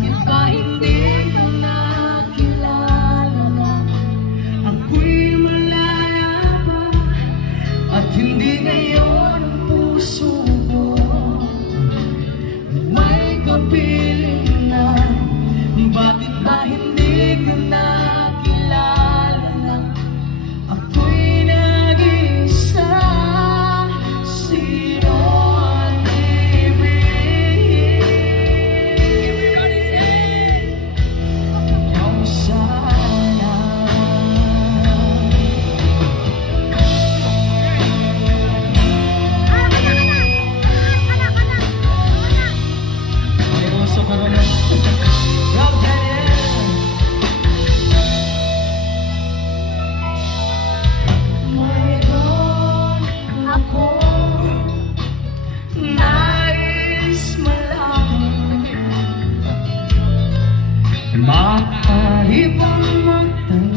Bakit ba hindi ko nakilala na ako'y malaya pa at hindi ngayon ang puso ko may kapiling na? Bakit ba hindi ko nakilala na ako'y nag-isa? Sino ang ibig? Ikaw sana. May uso ka rin. Rob Daniel. Mayroon akong nais malaman, maaari bang magtanong